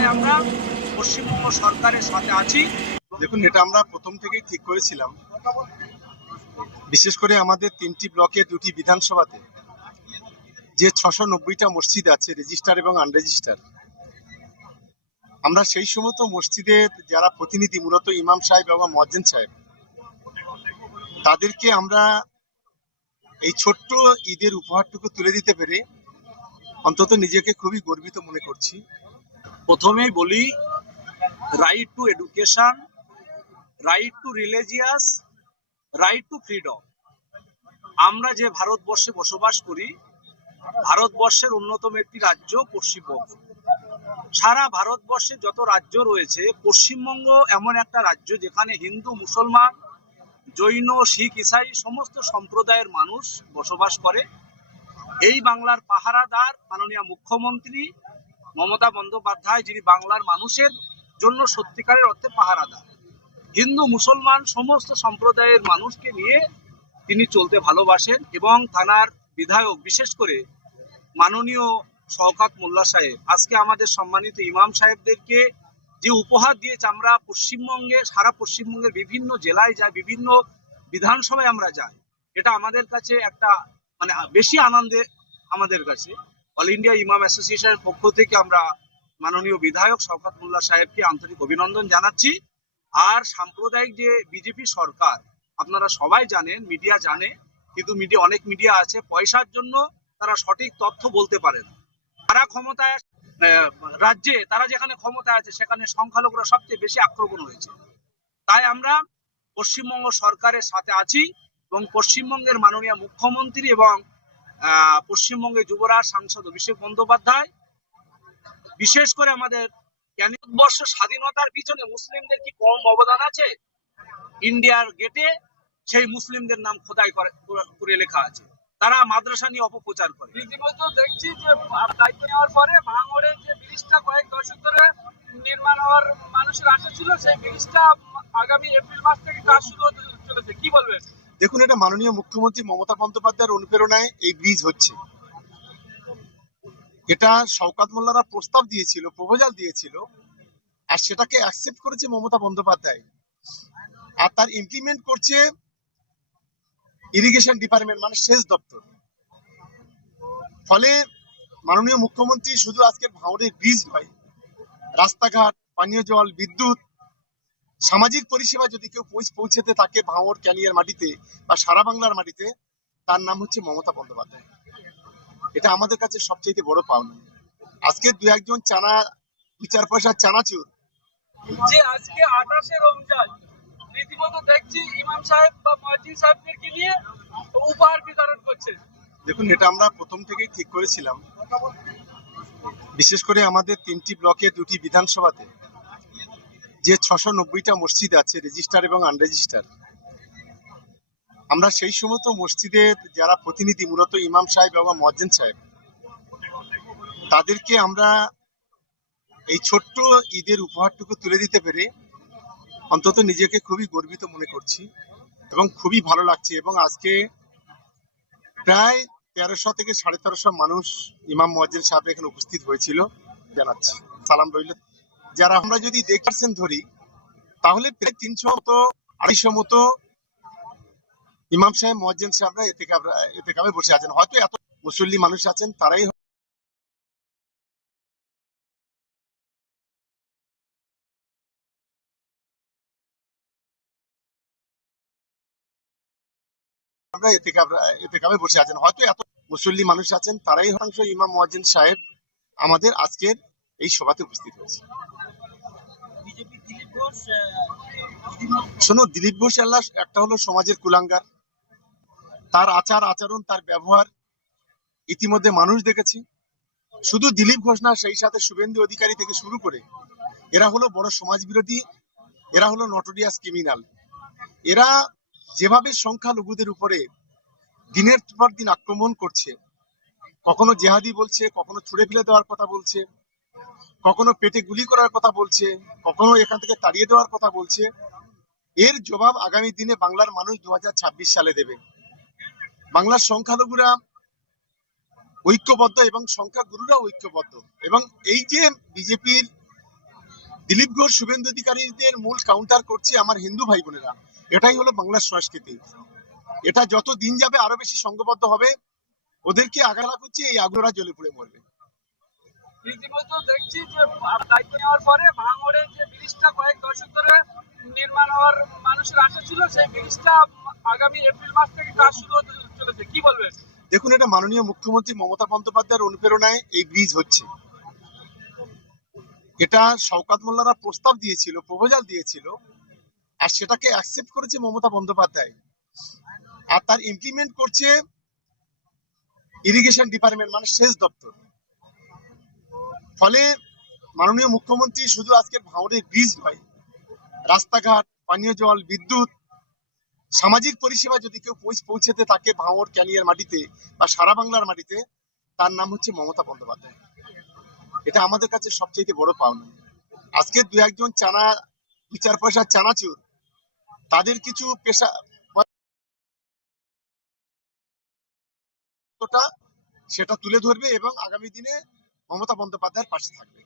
তাই আমরা পশ্চিমবঙ্গ সরকারের সাথে আছি। দেখুন, এটা আমরা প্রথম থেকেই ঠিক করেছিলাম। বিশেষ করে আমাদের তিনটি ব্লকে, দুটি বিধানসভাতে যে ছশো নব্বইটা মসজিদ আছে রেজিস্টার এবং আনরেজিস্টার আমরা সেই সমস্ত মসজিদের যারা প্রতিনিধি, মূলত ইমাম সাহেব এবং মজ্জেন সাহেব, তাদেরকে আমরা এই ছোট্ট ঈদের উপহারটুকু তুলে দিতে পেরে অন্তত নিজেকে খুবই গর্বিত মনে করছি। প্রথমেই বলি right to education right to religious right to freedom আমরা যে ভারতবর্ষে বসবাস করি, ভারতবর্ষের অন্যতম একটি রাজ্য পশ্চিমবঙ্গ। সারা ভারতবর্ষে যত রাজ্য রয়েছে, পশ্চিমবঙ্গ এমন একটা রাজ্য যেখানে হিন্দু, মুসলমান, জৈন, শিখ, ইসাই সমস্ত সম্প্রদায়ের মানুষ বসবাস করে। এই বাংলার পাহারাদার, মাননীয় মুখ্যমন্ত্রী মমতা বন্দ্যোপাধ্যায়, যিনি বাংলার মানুষের জন্য সত্যিকারের অর্থে পাহারাদার। হিন্দু, মুসলমান, সমস্ত সম্প্রদায়ের মানুষকে নিয়ে তিনি চলতে ভালোবাসেন এবং থানার বিধায়ক, বিশেষ করে মাননীয় শওকাত মোল্লা সাহেব, আজকে আমাদের সম্মানিত ইমাম সাহেবদেরকে যে উপহার দিয়েছে আমরা পশ্চিমবঙ্গে, সারা পশ্চিমবঙ্গের বিভিন্ন জেলায় যাই বিভিন্ন বিধানসভায় আমরা যাই, এটা আমাদের কাছে একটা মানে বেশি আনন্দে আমাদের কাছে। অল ইন্ডিয়া ইমাম অ্যাসোসিয়েশনের পক্ষ থেকে আমরা মাননীয় বিধায়ক শওকত মোল্লা সাহেবকে আন্তরিক অভিনন্দন জানাচ্ছি। আর সাম্প্রদায়িক যে বিজেপি সরকার, আপনারা সবাই জানেন, মিডিয়া জানে, কিন্তু মিডিয়া অনেক মিডিয়া আছে, পয়সার জন্য তারা সঠিক তথ্য বলতে পারে না। তারা ক্ষমতায় রাজ্যে, তারা যেখানে ক্ষমতায় আছে, সেখানে সংখ্যালঘুরা সবচেয়ে বেশি আক্রমণ হয়েছে। তাই আমরা পশ্চিমবঙ্গ সরকারের সাথে আছি এবং পশ্চিমবঙ্গের মাননীয় মুখ্যমন্ত্রী এবং পশ্চিমবঙ্গের যুবরাজ সাংসদ অভিষেক বন্দ্যোপাধ্যায়। বিশেষ করে আমাদের ভারতবর্ষ স্বাধীনতার পিছনে মুসলিমদের কি কম অবদান আছে? ইন্ডিয়ার গেটে সেই মুসলিমদের নাম খোদাই করে লেখা আছে। তারা মাদ্রাসা নিয়ে অপপ্রচার করে। রীতিমতো দেখছি যে দায়িত্ব নেওয়ার পরে ভাঙড়ের যে ব্রিজটা কয়েক দশক ধরে নির্মাণ হওয়ার মানুষের আশা ছিল, সেই ব্রিজটা আগামী এপ্রিল মাস থেকে কাজ শুরু হতে চলেছে। কি বলবেন? দেখুন, এটা মাননীয় মুখ্যমন্ত্রী মমতা বন্দ্যোপাধ্যায়ের অনুপ্রেরণায় এই ব্রিজ হচ্ছে। এটা শওকাত মোল্লারা প্রস্তাব দিয়েছিল, প্রপোজাল দিয়েছিল, আর সেটাকে অ্যাকসেপ্ট করেছে মমতা বন্দ্যোপাধ্যায়। আর তার ইমপ্লিমেন্ট করছে ইরিগেশন ডিপার্টমেন্ট মানে সেচ দপ্তর। ফলে মাননীয় মুখ্যমন্ত্রী শুধু আজকের ভাঙড়ের ব্রিজ নয়, রাস্তাঘাট, পানীয় জল, বিদ্যুৎ সামাজিক পরিষেবা যদি কেউ পৌঁছ- পৌঁছাতে থাকে ভাঙড় ক্যানিয়ার মাটিতে বা সারা বাংলার মাটিতে তার নাম হচ্ছে মমতা বন্দ্যোপাধ্যায়। এটা আমাদের কাছে সবচেয়ে বড় পাওনা। আজকে দু একজন চানা দু চার পয়সার চানাচুর। যে আজকে আঠাশে রমজান। রীতিমতো দেখছি ইমাম সাহেব বা সাহেবদেরকে নিয়ে উপহার বিতরণ করছে। দেখুন এটা আমরা প্রথম থেকেই ঠিক করেছিলাম। বিশেষ করে আমাদের তিনটি ব্লকে দুটি বিধানসভাতে। যে ছশো নব্বইটা মসজিদ আছে রেজিস্টার এবং আনরেজিস্টার আমরা সেই সমস্ত মসজিদের যারা প্রতিনিধি, মূলত ইমাম সাহেব এবং মজ্জেন সাহেব, তাদেরকে আমরা এই ছোট্ট ঈদের উপহারটুকু তুলে দিতে পেরে অন্তত নিজেকে খুবই গর্বিত মনে করছি এবং খুবই ভালো লাগছে এবং আজকে প্রায় তেরোশো থেকে সাড়ে তেরোশো মানুষ ইমাম মোয়াজ্জেল সাহেব এখানে উপস্থিত হয়েছিল জানাচ্ছি। সালাম রইল। যারা আমরা যদি দেখছেন ধরি, তাহলে প্রায় তিনশো মতো, আড়াইশো মতো ইমাম সাহেব মোয়াজ্জেল সাহেবরা এতে এতে কাবে বসে আছেন। হয়তো এত মুসল্লি মানুষ আছেন, তারাই আমরা এতে কাবে বসে আছেন। হয়তো এত মুসল্লি মানুষ আছেন, তারাই হতাংশ ইমাম মোয়াজ্জিন সাহেব আমাদের আজকের এই সভাতে উপস্থিত হয়েছে। শোনো, দিলীপ ঘোষ আল্লাহ একটা হলো সমাজের কুলাঙ্গার। তার আচার, আচরণ, তার ব্যবহার ইতিমধ্যে মানুষ দেখেছি। শুধু দিলীপ ঘোষ না, সেই সাথে শুভেন্দু অধিকারী থেকে শুরু করে এরা হলো বড় সমাজ বিরোধী এরা হলো নটোরিয়াস ক্রিমিনাল এরা যেভাবে সংখ্যালঘুদের উপরে দিনের পর দিন আক্রমণ করছে, কখনো জেহাদি বলছে, কখনো ছুড়ে ফেলে দেওয়ার কথা বলছে কখনো পেটে গুলি করার কথা বলছে, কখনো এখান থেকে তাড়িয়ে দেওয়ার কথা বলছে। এর জবাব আগামী দিনে বাংলার মানুষ দু সালে দেবে। বাংলার সংখ্যালঘুরা ঐক্যবদ্ধ এবং সংখ্যাগুরুরা ঐক্যবদ্ধ। এবং এই যে বিজেপির দিলীপ ঘোষ, শুভেন্দু অধিকারীদের মূল কাউন্টার করছে আমার হিন্দু ভাই বোনেরা এটাই হলো বাংলার সংস্কৃতি। এটা যত দিন যাবে আরও বেশি সংঘবদ্ধ হবে। ওদেরকে আগালা করছে এই আগ্রহরা জ্বলে পুড়ে মরবে। রীতিমতো দেখছি যে দায়িত্ব নেওয়ার পরে ভাঙড়ে যে ব্রিজটা কয়েক দশক ধরে নির্মাণ হওয়ার মানুষের আশা ছিল, সেই ব্রিজটা আগামী এপ্রিল মাস থেকে কাজ শুরু হতে চলেছে। কি দেখুন, এটা মাননীয় মুখ্যমন্ত্রী মমতা বন্দ্যোপাধ্যায়ের অনুপ্রেরণায় এই ব্রিজ হচ্ছে। এটা শওকাত মোল্লারা প্রস্তাব দিয়েছিল, প্রপোজাল দিয়েছিল, আর সেটাকে অ্যাকসেপ্ট করেছে মমতা বন্দ্যোপাধ্যায়। আর তার ইমপ্লিমেন্ট করছে ইরিগেশন ডিপার্টমেন্ট মানে সেচ দপ্তর। ফলে মাননীয় মুখ্যমন্ত্রী শুধু আজকে ভাঙড়ের ব্রিজ নয়, রাস্তাঘাট, পানীয় জল, বিদ্যুৎ, সামাজিক পরিষেবা যদি কেউ পৌঁছেতে থাকে ভাঙড় ক্যানিয়ার মাটিতে বা সারা বাংলার মাটিতে, তার নাম হচ্ছে মমতা বন্দ্যোপাধ্যায়। এটা আমাদের কাছে সবচেয়ে বড় পাওনা। আজকে দু একজন চানা, দু চার পয়সা চানাচুর, তাদের কিছু পেশা সেটা তুলে ধরবে এবং আগামী দিনে মমতা বন্দ্যোপাধ্যায়ের পাশে থাকবে।